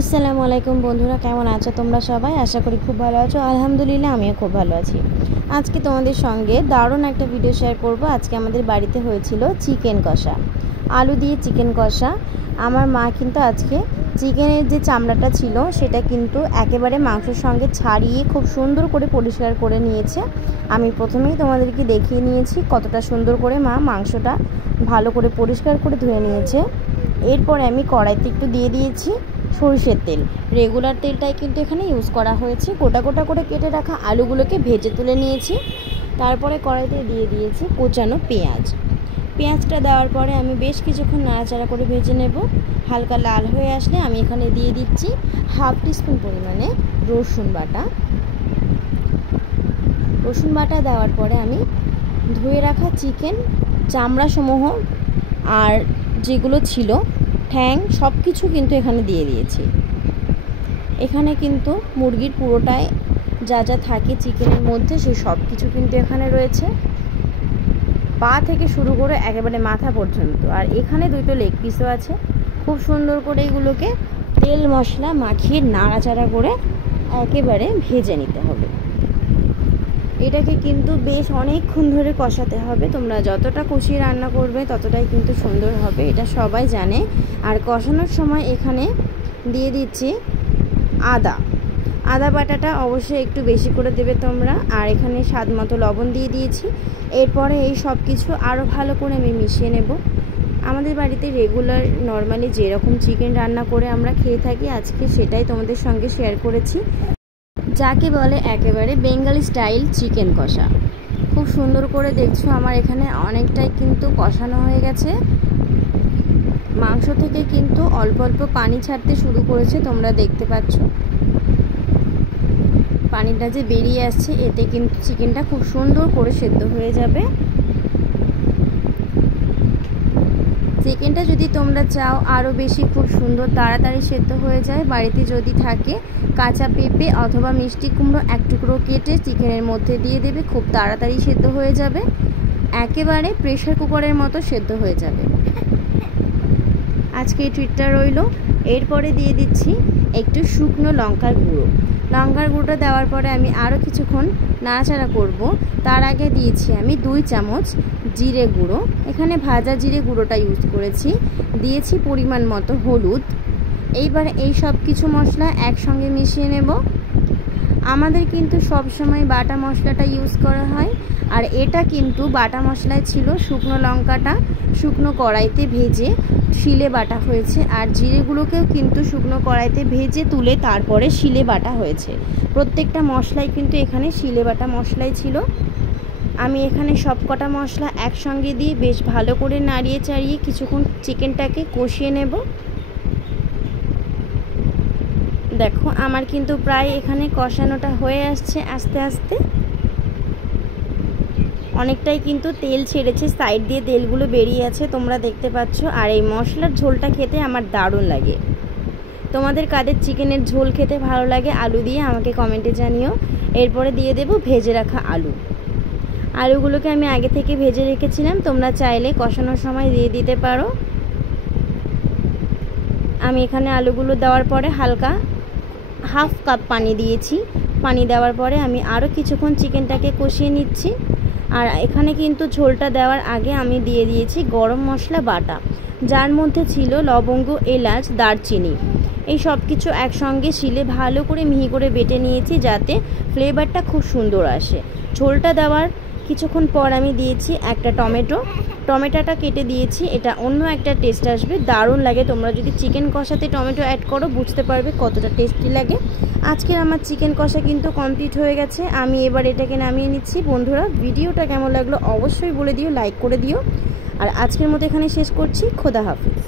আসসালামু আলাইকুম বন্ধুরা, কেমন আছো তোমরা সবাই? আশা করি খুব ভালো আছো। আলহামদুলিল্লাহ আমিও খুব ভালো আছি। আজকে তোমাদের সঙ্গে দারুণ একটা ভিডিও শেয়ার করব। আজকে আমাদের বাড়িতে হয়েছিল চিকেন কষা, আলু দিয়ে চিকেন কষা। আমার মা কিন্তু আজকে চিকেনের যে চামড়াটা ছিল সেটা কিন্তু একেবারে মাংসের সঙ্গে ছাড়িয়ে খুব সুন্দর করে পরিষ্কার করে নিয়েছে। আমি প্রথমেই তোমাদেরকে দেখিয়ে নিয়েছি কতটা সুন্দর করে মা মাংসটা ভালো করে পরিষ্কার করে ধুয়ে নিয়েছে। এরপরে আমি কড়াইতে একটু দিয়ে দিয়েছি সরষের তেল। রেগুলার তেলটাই কিন্তু এখানে ইউজ করা হয়েছে। গোটা গোটা করে কেটে রাখা আলুগুলোকে ভেজে তুলে নিয়েছি। তারপরে কড়াইতে দিয়ে দিয়েছি কোচানো পেঁয়াজ। পেঁয়াজটা দেওয়ার পরে আমি বেশ কিছুক্ষণ নাড়াচাড়া করে ভেজে নেব। হালকা লাল হয়ে আসলে আমি এখানে দিয়ে দিচ্ছি হাফ টিস্পুন পরিমাণে রসুন বাটা। রসুন বাটা দেওয়ার পরে আমি ধুয়ে রাখা চিকেন চামড়াসমূহ আর যেগুলো ছিল ঠ্যাং সব কিছু কিন্তু এখানে দিয়ে দিয়েছি। এখানে কিন্তু মুরগির পুরোটাই যা যা থাকে চিকেনের মধ্যে সেই সব কিছু কিন্তু এখানে রয়েছে, পা থেকে শুরু করে একেবারে মাথা পর্যন্ত। আর এখানে দুটো লেগ পিসও আছে। খুব সুন্দর করে এগুলোকে তেল মশলা মাখিয়ে নাড়াচাড়া করে একেবারে ভেজে নিতে হবে। এটাকে কিন্তু বেশ অনেকক্ষণ ধরে কষাতে হবে। তোমরা যতটা কষিয়ে রান্না করবে ততটাই কিন্তু সুন্দর হবে, এটা সবাই জানে। আর কষানোর সময় এখানে দিয়ে দিচ্ছি আদা বাটাটা অবশ্যই একটু বেশি করে দেবে তোমরা। আর এখানে স্বাদ মতো লবণ দিয়ে দিয়েছি। এরপরে এই সব কিছু আরও ভালো করে আমি মিশিয়ে নেব। আমাদের বাড়িতে রেগুলার নর্মালি যেরকম চিকেন রান্না করে আমরা খেয়ে থাকি আজকে সেটাই তোমাদের সঙ্গে শেয়ার করেছি, যাকে বলে একেবারে বেঙ্গলি স্টাইল চিকেন কষা। খুব সুন্দর করে দেখছো আমার এখানে অনেকটাই কিন্তু কষানো হয়ে গেছে। মাংস থেকে কিন্তু অল্প অল্প পানি ছাড়তে শুরু করেছে, তোমরা দেখতে পাচ্ছ পানিটা যে বেরিয়ে আসছে। এতে কিন্তু চিকেনটা খুব সুন্দর করে সেদ্ধ হয়ে যাবে। চিকেনটা যদি তোমরা চাও আরও বেশি খুব সুন্দর তাড়াতাড়ি সেদ্ধ হয়ে যায়, বাড়িতে যদি থাকে কাঁচা পেঁপে অথবা মিষ্টি কুমড়ো এক টুকরো কেটে চিকেনের মধ্যে দিয়ে দেবে, খুব তাড়াতাড়ি সেদ্ধ হয়ে যাবে। একেবারে প্রেশার কুকারের মতো সেদ্ধ হয়ে যাবে। আজকে এই ট্রিটটা রইল। এরপরে দিয়ে দিচ্ছি একটু শুকনো লঙ্কার গুঁড়োটা দেওয়ার পরে আমি আরও কিছুক্ষণ নাড়াচাড়া করব। তার আগে দিয়েছি আমি 2 চামচ জিরে গুঁড়ো। এখানে ভাজা জিরে গুঁড়োটা ইউজ করেছি। দিয়েছি পরিমাণ মতো হলুদ। এইবার এই সব কিছু মশলা একসঙ্গে মিশিয়ে নেব। আমাদের কিন্তু সব সময় বাটা মশলাটা ইউজ করা হয়, আর এটা কিন্তু বাটা মশলায় ছিল। শুকনো লঙ্কাটা শুকনো কড়াইতে ভেজে শিলে বাটা হয়েছে, আর জিরেগুলোকেও কিন্তু শুকনো কড়াইতে ভেজে তুলে তারপরে শিলে বাটা হয়েছে। প্রত্যেকটা মশলাই কিন্তু এখানে শিলে বাটা মশলাই ছিল। আমি এখানে সব কটা মশলা একসঙ্গে দিয়ে বেশ ভালো করে নাড়িয়ে চাড়িয়ে কিছুক্ষণ চিকেনটাকে কষিয়ে নেব। দেখো আমার কিন্তু প্রায় এখানে কষানোটা হয়ে আসছে আস্তে আস্তে। অনেকটাই কিন্তু তেল ছেড়েছে, সাইড দিয়ে তেলগুলো বেরিয়ে আছে, তোমরা দেখতে পাচ্ছ। আর এই মশলার ঝোলটা খেতে আমার দারুণ লাগে। তোমাদের কাদের চিকেনের ঝোল খেতে ভালো লাগে আলু দিয়ে আমাকে কমেন্টে জানিও। এরপরে দিয়ে দেব ভেজে রাখা আলুগুলোকে আমি আগে থেকে ভেজে রেখেছিলাম, তোমরা চাইলে কষানোর সময় দিয়ে দিতে পারো। আমি এখানে আলুগুলো দেওয়ার পরে হালকা হাফ কাপ পানি দিয়েছি। পানি দেওয়ার পরে আমি আরও কিছুক্ষণ চিকেনটাকে কষিয়ে নিচ্ছি। আর এখানে কিন্তু ঝোলটা দেওয়ার আগে আমি দিয়ে দিয়েছি গরম মশলা বাটা, যার মধ্যে ছিল লবঙ্গ, এলাচ, দারচিনি। এই সব কিছু একসঙ্গে শিলে ভালো করে মিহি করে বেটে নিয়েছি যাতে ফ্লেভারটা খুব সুন্দর আসে। ঝোলটা দেওয়ার কিছুক্ষণ পর আমি দিয়েছি একটা টমেটোটা কেটে দিয়েছি। এটা অন্য একটা টেস্ট আসবে, দারুণ লাগে। তোমরা যদি চিকেন কষাতে টমেটো অ্যাড করো বুঝতে পারবে কতটা টেস্টি লাগে। আজকের আমার চিকেন কষা কিন্তু কমপ্লিট হয়ে গেছে। আমি এবার এটাকে নামিয়ে নিচ্ছি। বন্ধুরা ভিডিওটা কেমন লাগলো অবশ্যই বলে দিও, লাইক করে দিও। আর আজকের মতো এখানে শেষ করছি। খোদা হাফেজ।